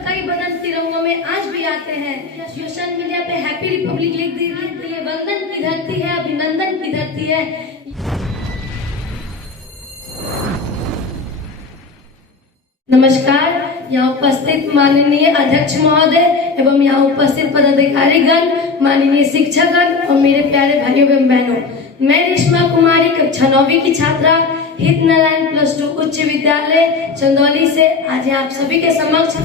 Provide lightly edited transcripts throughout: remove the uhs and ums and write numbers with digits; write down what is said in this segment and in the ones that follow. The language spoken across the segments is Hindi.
कई बदन तिरंगों में आज भी आते हैं। सोशल मीडिया पे हैप्पी रिपब्लिक लिख दिए, वंदन की धरती है, अभिनंदन की धरती है। नमस्कार, यहाँ उपस्थित माननीय अध्यक्ष महोदय एवं यहाँ उपस्थित पदाधिकारीगण, माननीय शिक्षकगण और मेरे प्यारे भाइयों एवं बहनों, मैं रेशमा कुमारी कक्षा 9वीं की छात्रा हित नारायण +2 उच्च विद्यालय चंदौली से आज आप सभी के समक्ष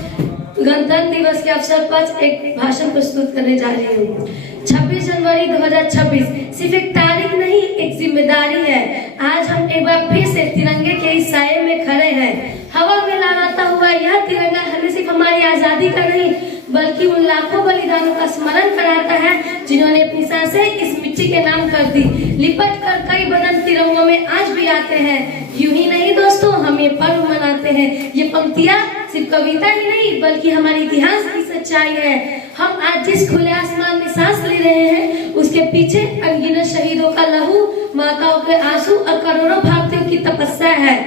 गणतंत्र दिवस के अवसर पर एक भाषण प्रस्तुत करने जा रही हूँ। 26 जनवरी 2026 सिर्फ एक तारीख नहीं, एक जिम्मेदारी है। आज हम एक बार फिर से तिरंगे के इस साये में खड़े हैं। हवा में लहराता हुआ यह तिरंगा हमें सिर्फ हमारी आजादी का नहीं बल्कि उन लाखों बलिदानों का स्मरण कराता है जिन्होंने अपनी सांसें इस मिट्टी के नाम कर दी। लिपट कर कई बदन तिरंगों में आज भी आते हैं। यूं ही नहीं दोस्तों, हम ये पर्व मनाते हैं। ये पंक्तियां सिर्फ कविता ही नहीं बल्कि हमारे इतिहास की सच्चाई है। हम आज जिस खुले आसमान में सांस ले रहे हैं उसके पीछे अनगिनत शहीदों का लहू, माताओं के आंसू और करोड़ों भारतीयों की तपस्या है।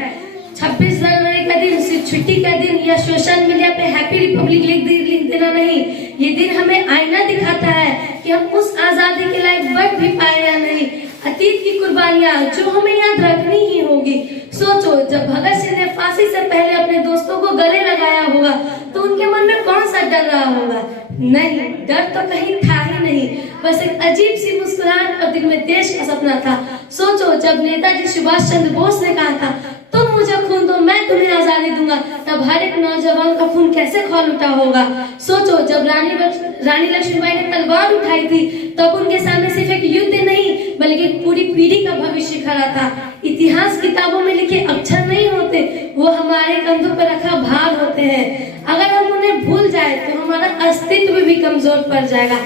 26 जनवरी का दिन सिर्फ छुट्टी का दिन या सोशल मीडिया पे हैप्पी रिपब्लिक लिख देना नहीं, ये दिन हमें आईना दिखाता है कि हम उस आजादी के लायक बढ़ भी पाए या नहीं। अतीत की कुर्बानियां जो हमें याद रखनी ही होगी। सोचो, जब भगत सिंह ने फांसी से पहले अपने दोस्तों को गले लगाया होगा तो उनके मन में कौन सा डर रहा होगा? नहीं, डर तो कहीं था ही नहीं, बस एक अजीब सी मुस्कुराहट और दिल में देश का सपना था। सोचो, जब नेताजी सुभाष चंद्र बोस ने कहा था तुम मुझे खून दो मैं तुम्हें आजादी दूंगा, तब हर एक नौजवान का खून कैसे खौल उठा होगा। सोचो, जब रानी लक्ष्मीबाई ने तलवार उठाई थी तब उनके सामने सिर्फ एक युद्ध नहीं बल्कि पूरी पीढ़ी का भविष्य खड़ा था। इतिहास किताबों में लिखे अक्षर नहीं होते, वो हमारे कंधों पर रखा भार होते हैं। अगर हम उन्हें भूल जाए तो हमारा अस्तित्व भी कमजोर पड़ जाएगा।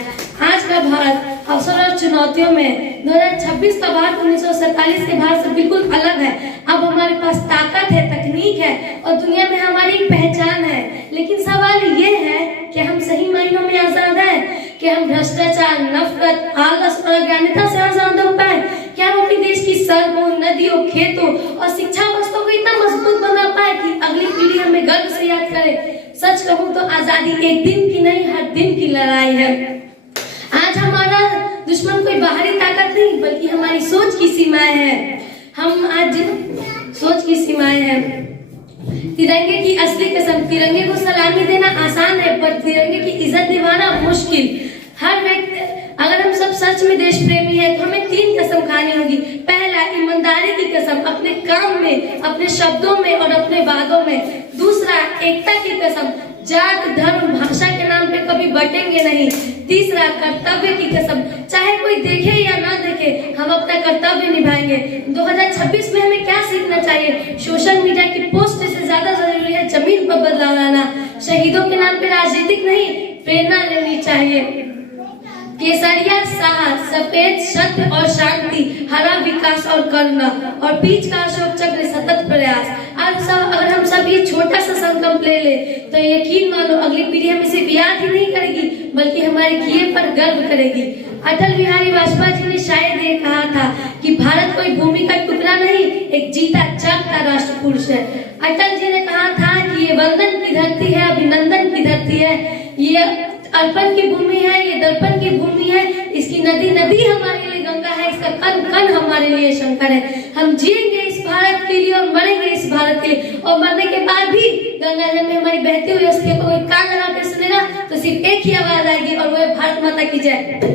आज का भारत अवसर और चुनौतियों में 2026 का भारत 1947 के भारत से बिल्कुल अलग है। अब हमारे पास ताकत है, तकनीक है और दुनिया में हमारी एक पहचान है। लेकिन सवाल ये है कि हम सही मायनों में आजाद हैं? कि हम भ्रष्टाचार, नफरत, आलस और अज्ञानता से आजाद हो पाए? क्या हम अपने देश की सड़कों, नदियों, खेतों और शिक्षा व्यवस्था को इतना मजबूत बना पाए कि अगली पीढ़ी हमें गर्व से याद करे? सच कहूँ तो आजादी एक दिन की नहीं, हर दिन की लड़ाई है। आज हमारा दुश्मन कोई बाहरी ताकत नहीं बल्कि हमारी सोच की सीमाएं हैं। हम आज सोच की सीमाएं हैं। तिरंगे की असली कसम, तिरंगे को सलामी देना आसान है पर तिरंगे की इज्जत निभाना मुश्किल। हर व्यक्ति, अगर हम सब सच में देश प्रेमी है तो हमें 3 कसम खानी होगी। पहला, ईमानदारी की कसम, अपने काम में, अपने शब्दों में और अपने वादों में। दूसरा, एकता की कसम, जात, धर्म, भाषा के नाम पे कभी बटेंगे नहीं। तीसरा, कर्तव्य की कसम, चाहे कोई देखे या ना देखे हम अपना कर्तव्य निभाएंगे। 2026 में हमें क्या सीखना चाहिए? सोशल मीडिया की पोस्ट से ज्यादा जरूरी है जमीन पर बदलाव लाना। शहीदों के नाम पे राजनीतिक नहीं, प्रेरणा लेनी चाहिए। केसरिया साहस, सफेद सत्य और शांति, हरा विकास और करुणा और बीच का अशोक चक्र सतत प्रयास। अगर हम सब ये छोटा सा संकल्प ले ले तो यकीन मानो अगली पीढ़ी हमें सिर्फ याद ही नहीं करेगी बल्कि हमारे किए पर गर्व करेगी। अटल बिहारी वाजपेयी जी ने शायद ये कहा था कि भारत कोई भूमि का टुकड़ा नहीं, एक जीता जागता राष्ट्र पुरुष है। अटल जी ने कहा था कि ये वंदन की धरती है, अभिनंदन की धरती है, ये अर्पण की भूमि है, ये दर्पण की भूमि है, इसकी नदी नदी हमारे लिए गंगा है, इसका कण कण हमारे लिए शंकर है। हम जिएंगे इस भारत के लिए और मरेंगे इस भारत के लिए, और मरने के बाद भी गंगा जल में हमारी बहती हुई अस्थियों को कान लगा कर सुनेगा तो सिर्फ एक ही आवाज आएगी और वो है भारत माता की जय।